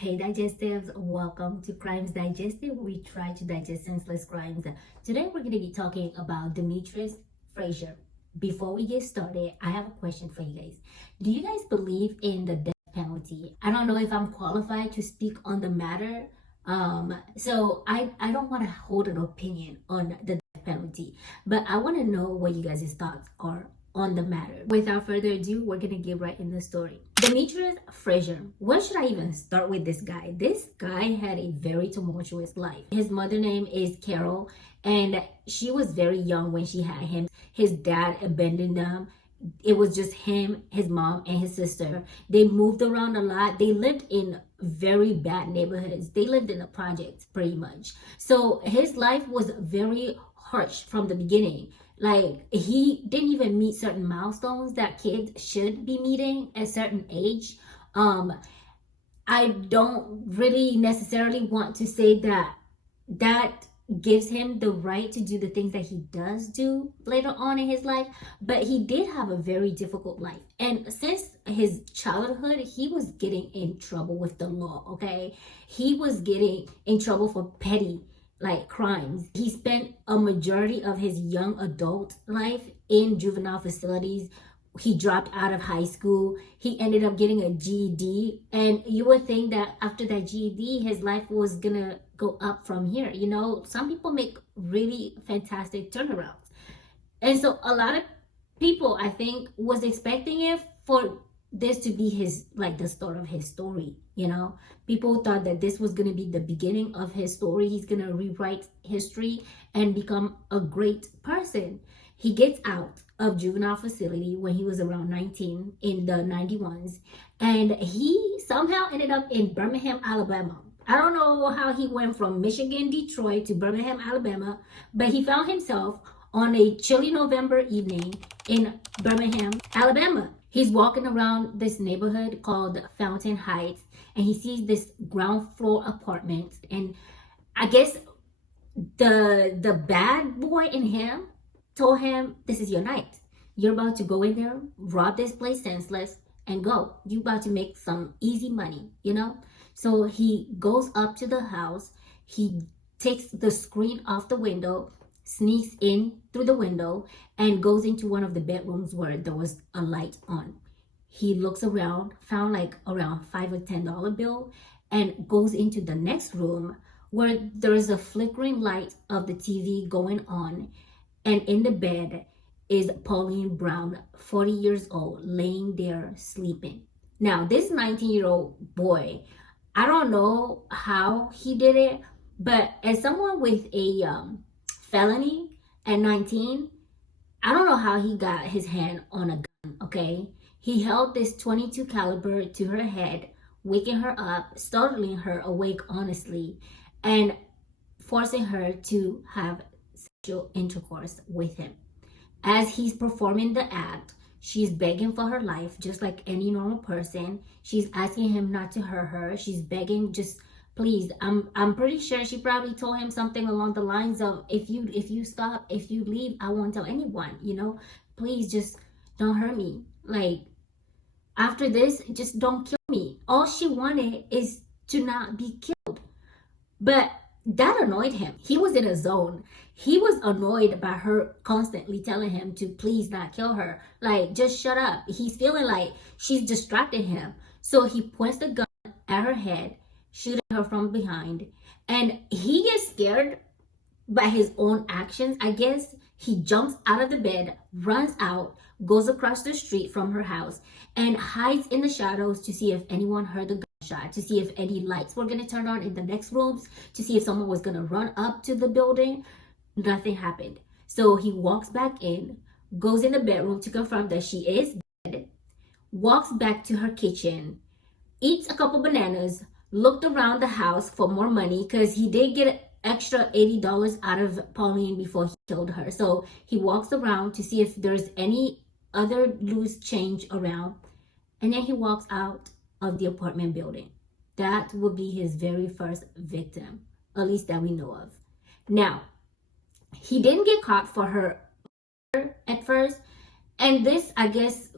Hey Digestives, welcome to Crimes Digested, where we try to digest senseless crimes. Today we're going to be talking about Demetrius Frazier. Before we get started, I have a question for you guys. Do you guys believe in the death penalty? I don't know if I'm qualified to speak on the matter. So I don't want to hold an opinion on the death penalty, but I want to know what you guys' thoughts are on the matter. Without further ado, we're gonna get right in the story. Demetrius Frazier. Where should I even start with this guy? This guy had a very tumultuous life. His mother name is Carol, and she was very young when she had him. His dad abandoned them. It was just him, his mom, and his sister. They moved around a lot. They lived in very bad neighborhoods. They lived in the projects pretty much. So his life was very harsh from the beginning. Like, he didn't even meet certain milestones that kids should be meeting at a certain age. I don't really necessarily want to say that gives him the right to do the things that he does do later on in his life, but he did have a very difficult life. And since his childhood, he was getting in trouble with the law, okay? He was getting in trouble for petty crimes. He spent a majority of his young adult life in juvenile facilities. He dropped out of high school. He ended up getting a GED, and you would think that after that GED his life was gonna go up from here. You know, some people make really fantastic turnarounds, and so a lot of people, I think, was expecting it for this to be his, the start of his story. You know, people thought that this was going to be the beginning of his story. He's going to rewrite history and become a great person. He gets out of juvenile facility when he was around 19 in the 91s, and he somehow ended up in Birmingham, Alabama. I don't know how he went from Michigan, Detroit to Birmingham, Alabama, but he found himself on a chilly November evening in Birmingham, Alabama. He's walking around this neighborhood called Fountain Heights, and he sees this ground floor apartment. And I guess the bad boy in him told him, this is your night. You're about to go in there, rob this place senseless, and go. You about to make some easy money, you know? So he goes up to the house. He takes the screen off the window, sneaks in through the window, and goes into one of the bedrooms where there was a light on. He looks around, found around $5 or $10 bill, and goes into the next room where there is a flickering light of the TV going on, and in the bed is Pauline Brown, 40 years old, laying there sleeping. Now, this 19-year-old boy, I don't know how he did it, but as someone with a felony at 19, I don't know how he got his hand on a gun, okay? He held this 22 caliber to her head, waking her up, startling her awake honestly, and forcing her to have sexual intercourse with him. As he's performing the act, she's begging for her life just like any normal person. She's asking him not to hurt her. She's begging, just please. I'm pretty sure she probably told him something along the lines of, if you stop, if you leave, I won't tell anyone, you know? Please just don't hurt me. After this, just don't kill me. All she wanted is to not be killed. But that annoyed him. He was in a zone. He was annoyed by her constantly telling him to please not kill her. Just shut up. He's feeling like she's distracted him. So he points the gun at her head, shooting her from behind. And he gets scared by his own actions, I guess. He jumps out of the bed, runs out, goes across the street from her house, and hides in the shadows to see if anyone heard the gunshot, to see if any lights were going to turn on in the next rooms, to see if someone was going to run up to the building. Nothing happened. So he walks back in, goes in the bedroom to confirm that she is dead, walks back to her kitchen, eats a couple bananas, looked around the house for more money because he did get extra $80 out of Pauline before he killed her. So he walks around to see if there's any other loose change around, and then he walks out of the apartment building. That would be his very first victim, at least that we know of. Now, he didn't get caught for her at first, and this, I guess,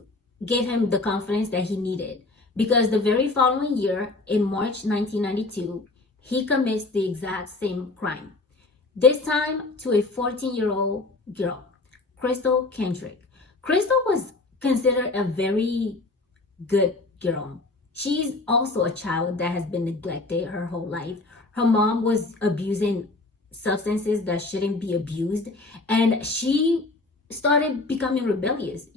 gave him the confidence that he needed. because the very following year, in March 1992, he commits the exact same crime. This time to a 14-year-old girl, Crystal Kendrick. Crystal was considered a very good girl. She's also a child that has been neglected her whole life. Her mom was abusing substances that shouldn't be abused, and she started becoming rebellious,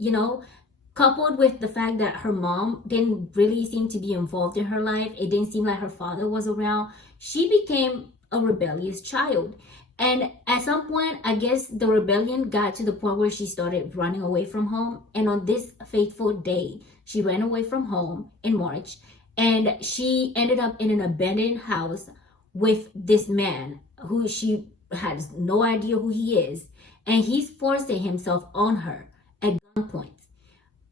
coupled with the fact that her mom didn't really seem to be involved in her life. It didn't seem like her father was around. She became a rebellious child. And at some point, I guess the rebellion got to the point where she started running away from home. And on this fateful day, she ran away from home in March, and she ended up in an abandoned house with this man who she has no idea who he is. And he's forcing himself on her at gunpoint.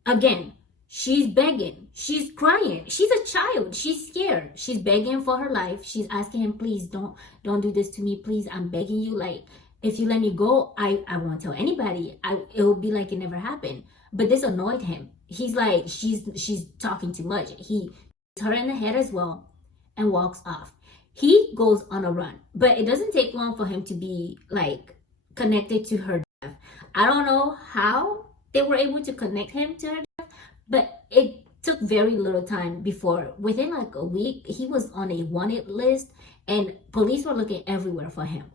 Again, she's begging, she's crying, she's a child, she's scared, she's begging for her life. She's asking him, please don't do this to me, please, I'm begging you, like, if you let me go, I won't tell anybody. It will be like it never happened. But this annoyed him. He's like, she's talking too much. He hits her in the head as well and walks off. He goes on a run, but it doesn't take long for him to be like connected to her death. I don't know how they were able to connect him to her death, but it took very little time before, within like a week, he was on a wanted list and police were looking everywhere for him.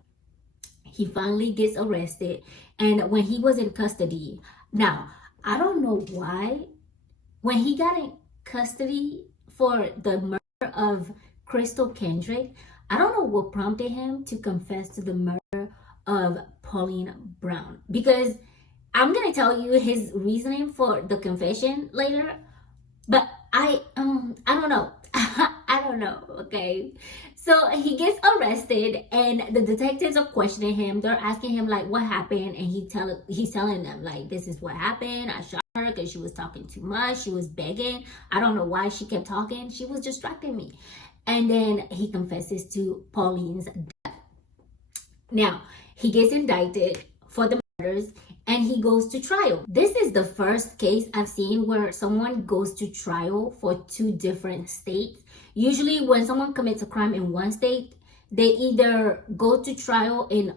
He finally gets arrested, and when he was in custody, now, I don't know why, when he got in custody for the murder of Crystal Kendrick, I don't know what prompted him to confess to the murder of Pauline Brown, because I'm gonna tell you his reasoning for the confession later, but I don't know. I don't know, okay? So he gets arrested, and the detectives are questioning him. They're asking him like, what happened? And he's telling them like, this is what happened. I shot her because she was talking too much. She was begging. I don't know why she kept talking. She was distracting me. And then he confesses to Pauline's death. Now, he gets indicted for the murders, and he goes to trial. This is the first case I've seen where someone goes to trial for two different states. Usually when someone commits a crime in one state, they either go to trial in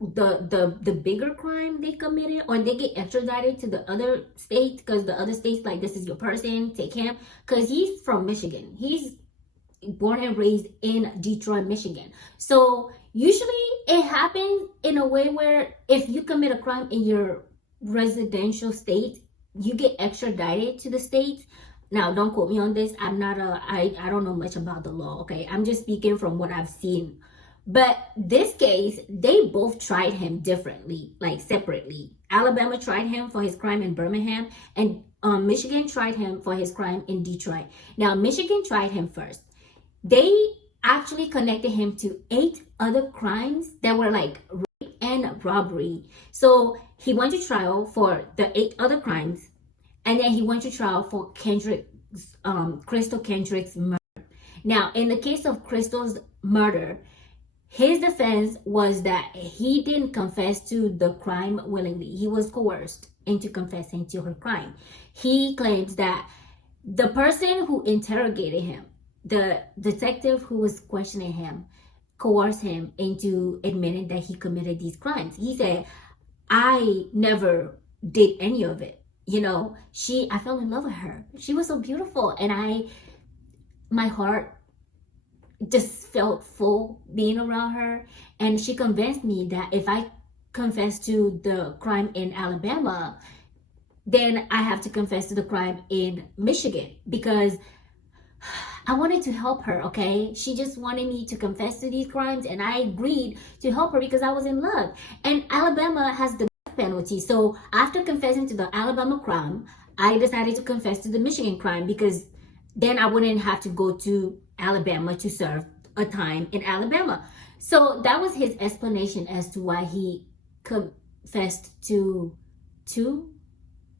the bigger crime they committed, or they get extradited to the other state, because the other state's like, this is your person, take him. Because he's from Michigan. He's born and raised in Detroit, Michigan. So usually it happens in a way where if you commit a crime in your residential state, you get extradited to the states. Now, don't quote me on this. I don't know much about the law, okay? I'm just speaking from what I've seen. But this case, they both tried him differently, like separately. Alabama tried him for his crime in Birmingham, and Michigan tried him for his crime in Detroit. Now, Michigan tried him first. They actually connected him to 8 other crimes that were like rape and robbery. So he went to trial for the 8 other crimes, and then he went to trial for Crystal Kendrick's murder. Now, in the case of Crystal's murder, his defense was that he didn't confess to the crime willingly. He was coerced into confessing to her crime. He claims that the person who interrogated him, the detective who was questioning him, coerced him into admitting that he committed these crimes. He said, I never did any of it. I fell in love with her. She was so beautiful, and my heart just felt full being around her. And she convinced me that if I confess to the crime in Alabama, then I have to confess to the crime in Michigan, because I wanted to help her, okay? She just wanted me to confess to these crimes, and I agreed to help her because I was in love. And Alabama has the death penalty. So after confessing to the Alabama crime, I decided to confess to the Michigan crime, because then I wouldn't have to go to Alabama to serve a time in Alabama. So that was his explanation as to why he confessed to 2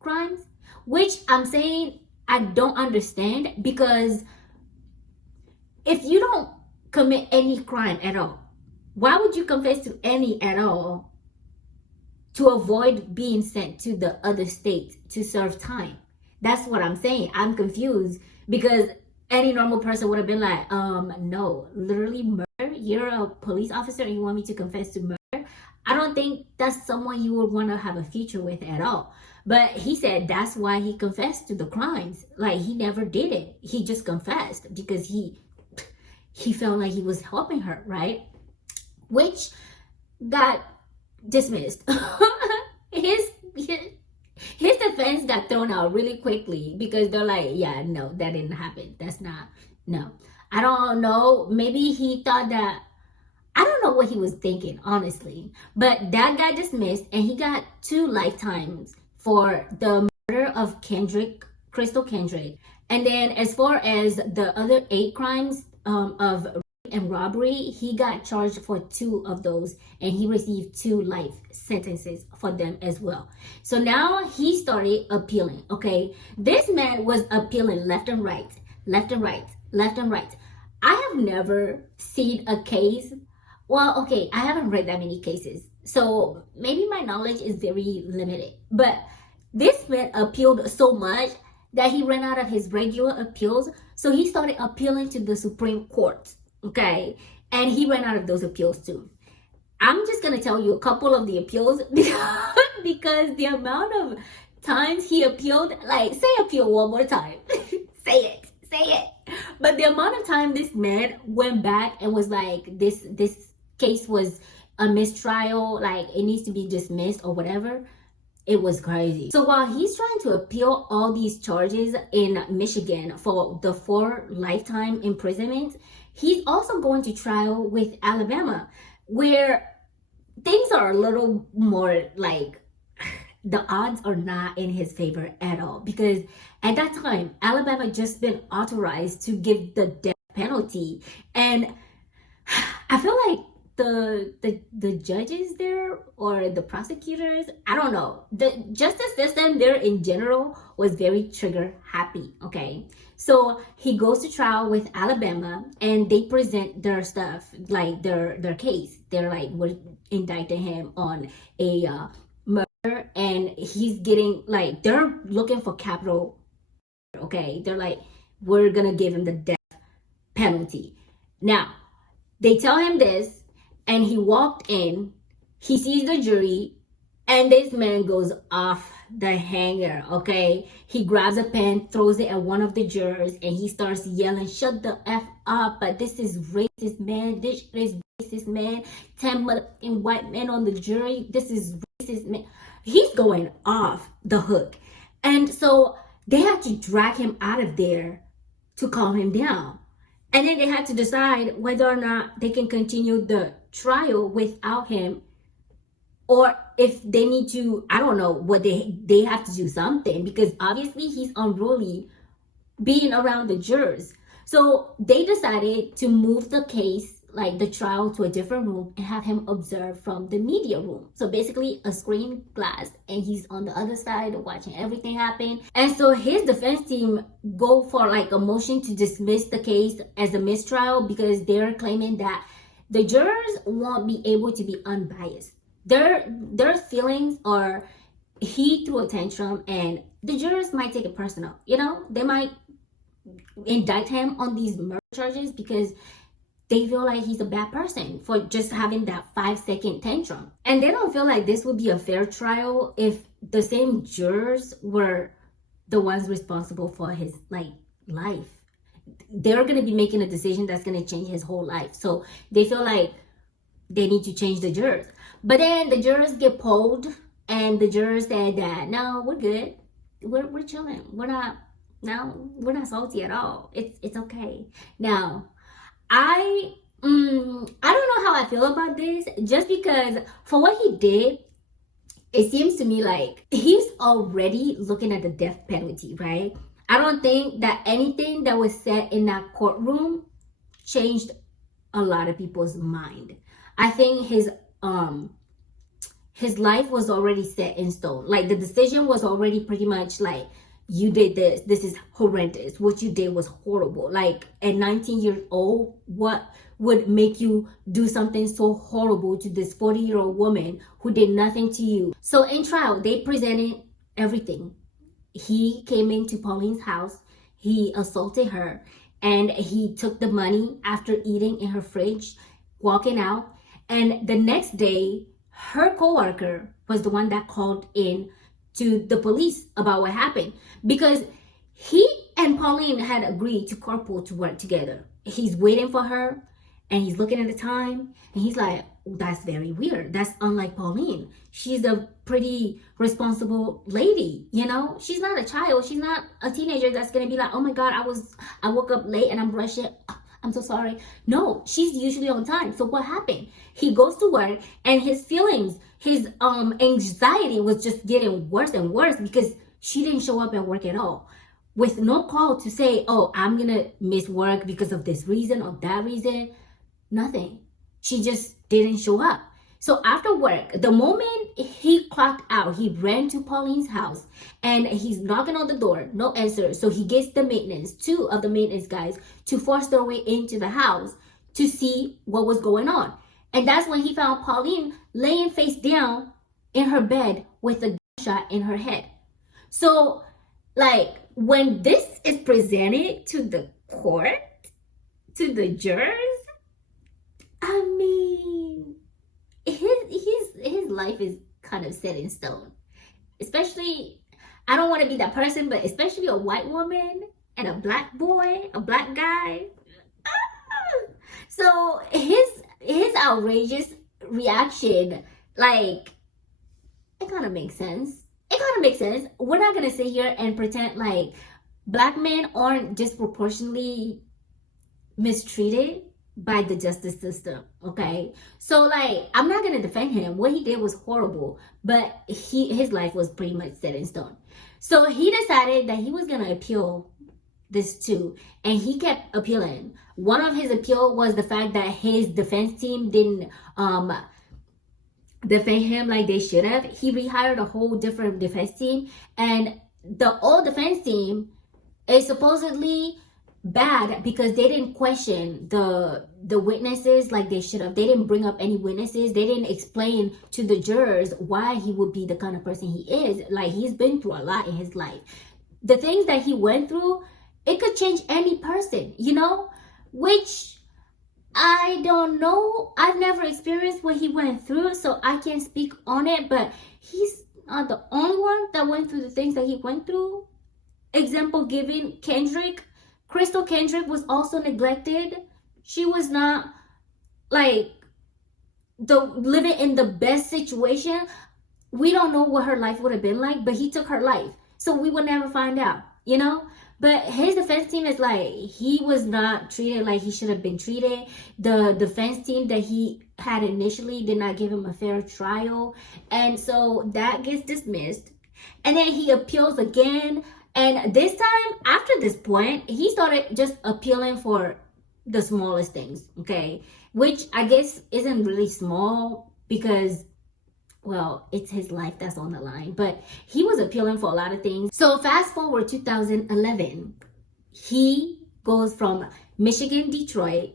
crimes, which I'm saying I don't understand, because if you don't commit any crime at all, why would you confess to any at all to avoid being sent to the other state to serve time? That's what I'm saying. I'm confused, because any normal person would have been like, no, literally murder. You're a police officer and you want me to confess to murder? I don't think that's someone you would want to have a future with at all. But he said that's why he confessed to the crimes. Like, he never did it. He just confessed because he felt like he was helping her, right? Which got dismissed. his defense got thrown out really quickly because they're like, yeah, no, that didn't happen. That's not, no. I don't know. Maybe he thought that, I don't know what he was thinking, honestly. But that got dismissed and he got 2 lifetimes for the murder of Crystal Kendrick. And then as far as the other 8 crimes of rape and robbery, he got charged for 2 of those and he received 2 life sentences for them as well. So now he started appealing, okay? This man was appealing left and right, left and right, left and right. I have never seen a case. Well, okay, I haven't read that many cases, so maybe my knowledge is very limited. But this man appealed so much that he ran out of his regular appeals, so he started appealing to the Supreme Court, okay? And he ran out of those appeals too. I'm just gonna tell you a couple of the appeals because the amount of times he appealed, like, say appeal one more time. Say it. But the amount of time this man went back and was like, this case was a mistrial, like it needs to be dismissed or whatever, it was crazy. So while he's trying to appeal all these charges in Michigan for the 4 lifetime imprisonment, he's also going to trial with Alabama, where things are a little more like, the odds are not in his favor at all, because at that time Alabama just been authorized to give the death penalty, and I feel like the judges there or the prosecutors, I don't know, the justice system there in general was very trigger happy, okay? So he goes to trial with Alabama and they present their stuff, like their case. They're like, we're indicting him on a murder, and he's getting, like, they're looking for capital, okay? They're like, we're gonna give him the death penalty. Now they tell him this, and he walked in, he sees the jury, and this man goes off the hanger, okay? He grabs a pen, throws it at one of the jurors, and he starts yelling, shut the F up, but this is racist, man. This is racist, man. 10 motherfucking white men on the jury. This is racist, man. He's going off the hook. And so they had to drag him out of there to calm him down. And then they had to decide whether or not they can continue the trial without him, or if they need to, I don't know, what they have to do something, because obviously he's unruly being around the jurors. So they decided to move the case, like the trial, to a different room and have him observe from the media room. So basically a screen glass, and he's on the other side watching everything happen. And so his defense team go for like a motion to dismiss the case as a mistrial, because they're claiming that the jurors won't be able to be unbiased. Their feelings are, he threw a tantrum and the jurors might take it personal. You know, they might indict him on these murder charges because they feel like he's a bad person for just having that 5-second tantrum. And they don't feel like this would be a fair trial if the same jurors were the ones responsible for his, like, life. They're going to be making a decision that's going to change his whole life. So they feel like they need to change the jurors. But then the jurors get polled, and the jurors said that, no, we're good. We're chilling. We're not salty at all. It's okay. Now, I don't know how I feel about this, just because for what he did, it seems to me like he's already looking at the death penalty, right? I don't think that anything that was said in that courtroom changed a lot of people's mind. I think his life was already set in stone. Like, the decision was already pretty much like, you did this is horrendous, what you did was horrible. Like, at 19 years old, what would make you do something so horrible to this 40-year-old woman who did nothing to you? So in trial, they presented everything. He came into Pauline's house. he assaulted her, and he took the money after eating in her fridge, walking out. And the next day, her coworker was the one that called in to the police about what happened, because he and Pauline had agreed to carpool to work together. He's waiting for her, and he's looking at the time, and he's like, that's very weird. That's unlike Pauline. She's a pretty responsible lady, you know? She's not a child. She's not a teenager that's gonna be like, oh my God, I woke up late and I'm rushing. I'm so sorry. No, she's usually on time. So what happened? He goes to work, and his feelings, his anxiety was just getting worse and worse because she didn't show up at work at all, with no call to say, oh, I'm gonna miss work because of this reason or that reason. Nothing. She just didn't show up. So after work, the moment he clocked out, he ran to Pauline's house, and he's knocking on the door, no answer. So he gets the maintenance, two of the maintenance guys, to force their way into the house to see what was going on. And that's when he found Pauline laying face down in her bed with a gunshot in her head. So, like, when this is presented to the court, to the jurors, I mean, his life is kind of set in stone. Especially, I don't want to be that person, but especially a white woman and a black boy, a black guy. So his outrageous reaction, like, it kind of makes sense. It kind of makes sense. We're not gonna sit here and pretend like black men aren't disproportionately mistreated by the justice system, okay? So, like, I'm not gonna defend him. What he did was horrible, but his life was pretty much set in stone. So he decided that he was gonna appeal this too, and he kept appealing. One of his appeal was the fact that his defense team didn't defend him like they should have. He rehired a whole different defense team, and the old defense team is supposedly bad because they didn't question the witnesses like they should have. They didn't bring up any witnesses. They didn't explain to the jurors why he would be the kind of person he is. Like, he's been through a lot in his life. The things that he went through, it could change any person, you know? Which I don't know. I've never experienced what he went through, so I can't speak on it, but he's not the only one that went through the things that he went through. Example given, Kendrick. Crystal Kendrick was also neglected. She was not, like, living in the best situation. We don't know what her life would have been like, but he took her life. So we will never find out, you know? But his defense team is like, he was not treated like he should have been treated. The defense team that he had initially did not give him a fair trial. And so that gets dismissed. And then he appeals again. And this time, after this point, he started just appealing for the smallest things, okay? Which I guess isn't really small because, well, it's his life that's on the line. But he was appealing for a lot of things. So fast forward 2011, he goes from Michigan, Detroit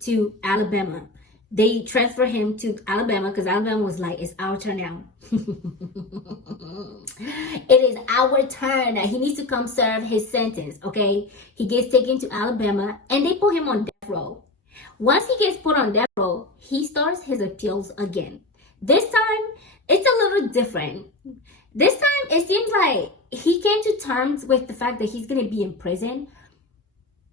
to Alabama. They transfer him to Alabama because Alabama was like, it's our turn now. It is our turn. He needs to come serve his sentence, okay? He gets taken to Alabama and they put him on death row. Once he gets put on death row, he starts his appeals again. This time, it's a little different. This time, it seems like he came to terms with the fact that he's going to be in prison,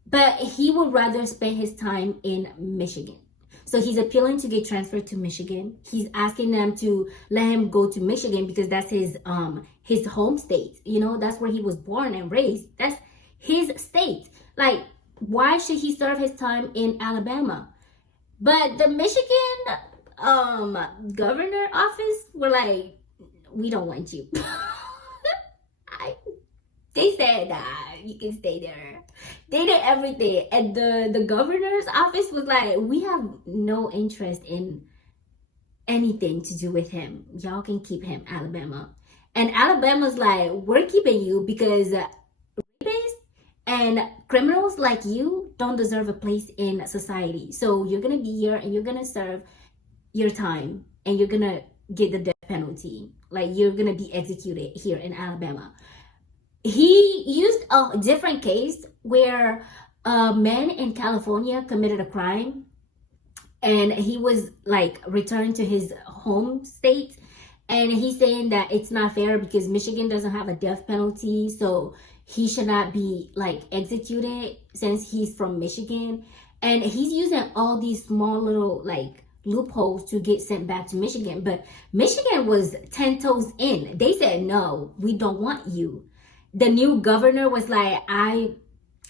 but he would rather spend his time in Michigan. So he's appealing to get transferred to Michigan. He's asking them to let him go to Michigan because that's his home state. You know, that's where he was born and raised. That's his state. Like, why should he serve his time in Alabama? But the Michigan governor office were like, we don't want you. They said, you can stay there. They did everything. And the governor's office was like, we have no interest in anything to do with him. Y'all can keep him, Alabama. And Alabama's like, we're keeping you because rapists and criminals like you don't deserve a place in society. So you're going to be here and you're going to serve your time and you're going to get the death penalty. Like, you're going to be executed here in Alabama. he used a different case where a man in California committed a crime, and he was like returned to his home state, and he's saying that it's not fair because Michigan doesn't have a death penalty, so he should not be like executed since he's from Michigan. And he's using all these small little like loopholes to get sent back to Michigan, but Michigan was 10 toes in. They said no, we don't want you. The new governor was like, I'm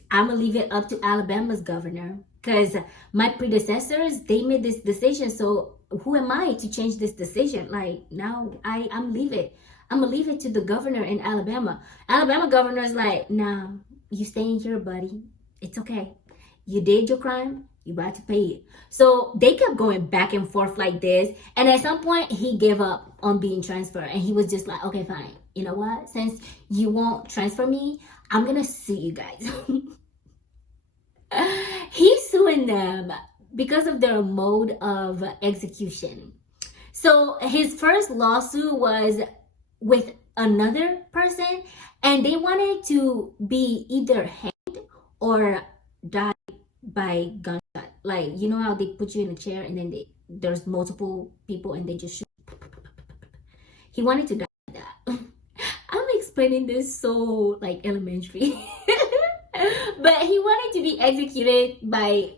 gonna leave it up to Alabama's governor, because my predecessors, they made this decision, so who am I to change this decision? Like, now I'm gonna leave it to the governor in Alabama. Alabama governor is like, nah, you staying here, buddy. It's okay. You did your crime, you about to pay it. So they kept going back and forth like this, and at some point he gave up on being transferred, and he was just like, okay, fine, you know what, since you won't transfer me, I'm gonna sue you guys. He's suing them because of their mode of execution. So his first lawsuit was with another person, and they wanted to be either hanged or die by gunshot. Like, you know how they put you in a chair and then there's multiple people and they just shoot. He wanted to die like that. I'm explaining this so like elementary. But he wanted to be executed by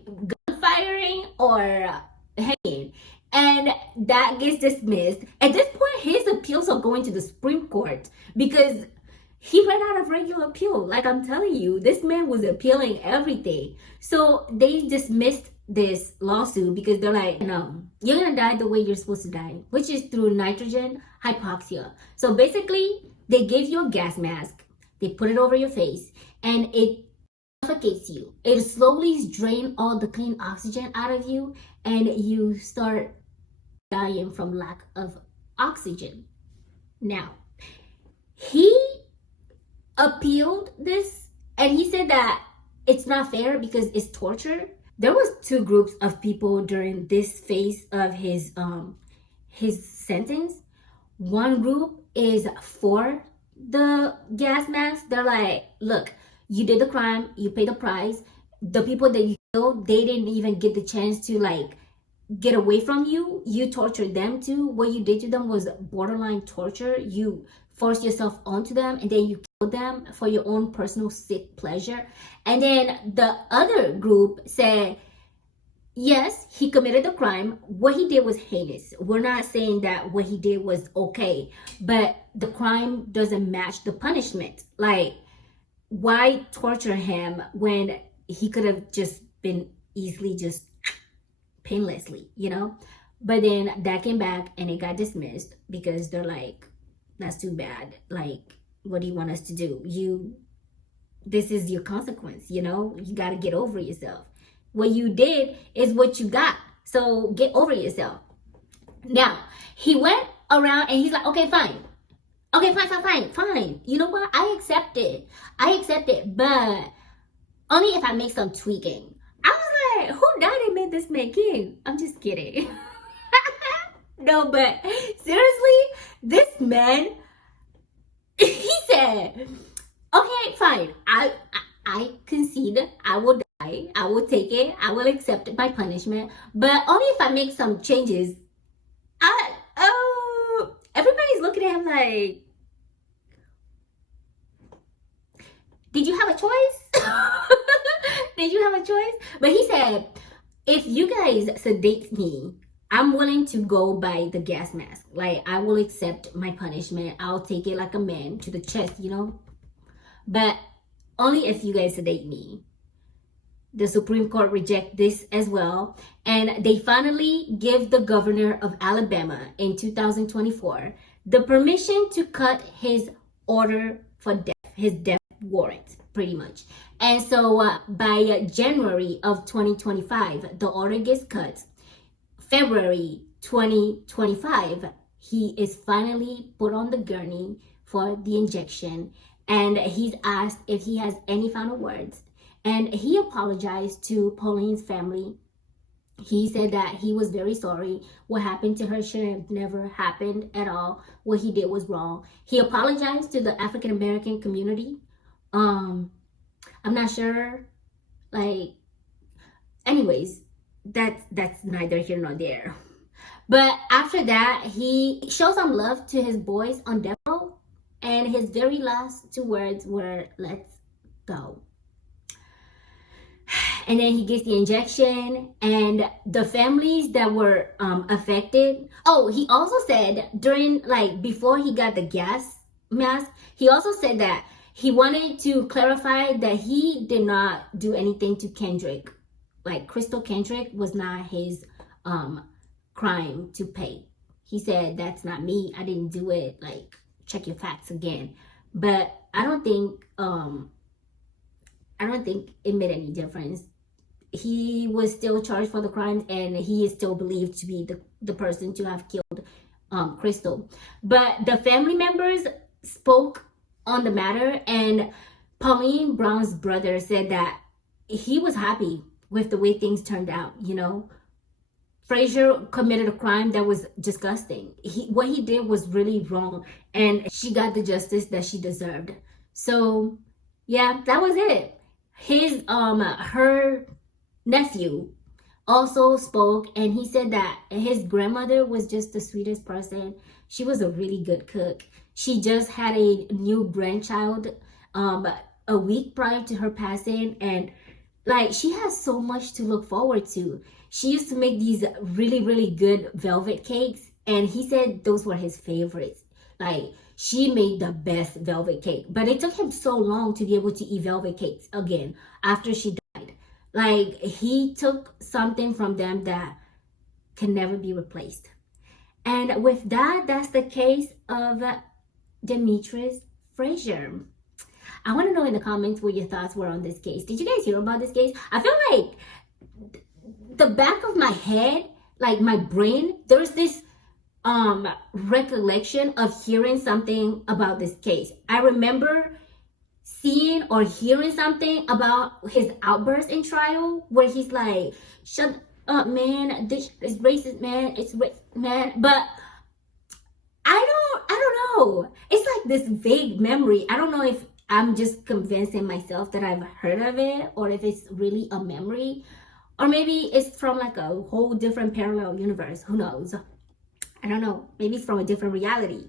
gunfiring or hanging, and that gets dismissed. At this point, his appeals are going to the Supreme Court because he ran out of regular appeal. Like I'm telling you, this man was appealing everything. So they dismissed this lawsuit because they're like, no, you're gonna die the way you're supposed to die, which is through nitrogen hypoxia. So basically, they give you a gas mask, they put it over your face, and it suffocates you. It slowly drains all the clean oxygen out of you, and you start dying from lack of oxygen. Now, he appealed this, and he said that it's not fair because it's torture. There was two groups of people during this phase of his sentence. One group is for the gas mask. They're like, look, you did the crime, you paid the price. The people that you killed, they didn't even get the chance to like get away from you. You tortured them too. What you did to them was borderline torture. You forced yourself onto them, and then you killed them for your own personal sick pleasure. And then the other group said, yes, he committed the crime. What he did was heinous. We're not saying that what he did was okay, but the crime doesn't match the punishment. Like, why torture him when he could have just been easily just painlessly, you know? But then that came back and it got dismissed because they're like, that's too bad. Like, what do you want us to do? This is your consequence, you know? You got to get over yourself. What you did is what you got. So get over yourself. Now, he went around and he's like, okay, fine. Okay, fine. You know what? I accept it, but only if I make some tweaking. I was like, who died and made this man king? I'm just kidding. No, but seriously, this man, he said, okay, fine. I concede. I will die. I will take it. I will accept my punishment, but only if I make some changes. Everybody's looking at him like, did you have a choice? Did you have a choice? But he said, if you guys sedate me, I'm willing to go by the gas mask. Like, I will accept my punishment. I'll take it like a man to the chest, you know? But only if you guys sedate me. The Supreme Court reject this as well. And they finally give the governor of Alabama in 2024 the permission to cut his order for death, his death warrant, pretty much. And so by January of 2025, the order gets cut. February 2025, he is finally put on the gurney for the injection, and he's asked if he has any final words. And he apologized to Pauline's family. He said that he was very sorry. What happened to her should have never happened at all. What he did was wrong. He apologized to the African American community. I'm not sure, like, anyways, that's neither here nor there. But after that, he showed some love to his boys on demo, and his very last two words were, "Let's go." And then he gets the injection, and the families that were affected. Oh, he also said during, like, before he got the gas mask, he also said that he wanted to clarify that he did not do anything to Kendrick. Like, Crystal Kendrick was not his crime to pay. He said, "That's not me. I didn't do it. Like, check your facts again." But I don't think it made any difference. He was still charged for the crimes, and he is still believed to be the person to have killed Crystal. But the family members spoke on the matter, and Pauline Brown's brother said that he was happy with the way things turned out. Frazier committed a crime that was disgusting. What he did was really wrong, and she got the justice that she deserved. So yeah, that was it. Her nephew also spoke, and he said that his grandmother was just the sweetest person. She was a really good cook. She just had a new grandchild a week prior to her passing, and like, she has so much to look forward to. She used to make these really, really good velvet cakes, and he said those were his favorites. Like, she made the best velvet cake, but it took him so long to be able to eat velvet cakes again after she died. Like, he took something from them that can never be replaced. And with that, that's the case of Demetrius Frazier. I want to know in the comments what your thoughts were on this case. Did you guys hear about this case? I feel like the back of my head, like my brain, there's this recollection of hearing something about this case. I remember seeing or hearing something about his outburst in trial, where he's like, "Shut up, man, this is racist, man, it's racist, man." But I don't know. It's like this vague memory. I don't know if I'm just convincing myself that I've heard of it, or if it's really a memory, or maybe it's from like a whole different parallel universe. Who knows? I don't know. Maybe it's from a different reality.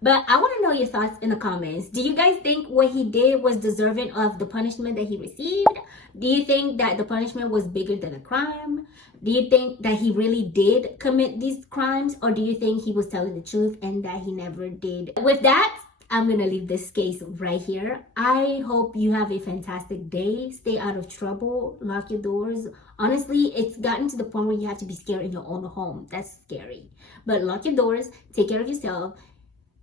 But I want to know your thoughts in the comments. Do you guys think what he did was deserving of the punishment that he received? Do you think that the punishment was bigger than the crime? Do you think that he really did commit these crimes? Or do you think he was telling the truth and that he never did? With that, I'm going to leave this case right here. I hope you have a fantastic day. Stay out of trouble. Lock your doors. Honestly, it's gotten to the point where you have to be scared in your own home. That's scary. But lock your doors. Take care of yourself.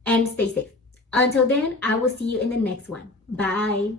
And stay safe. Until then, I will see you in the next one. Bye.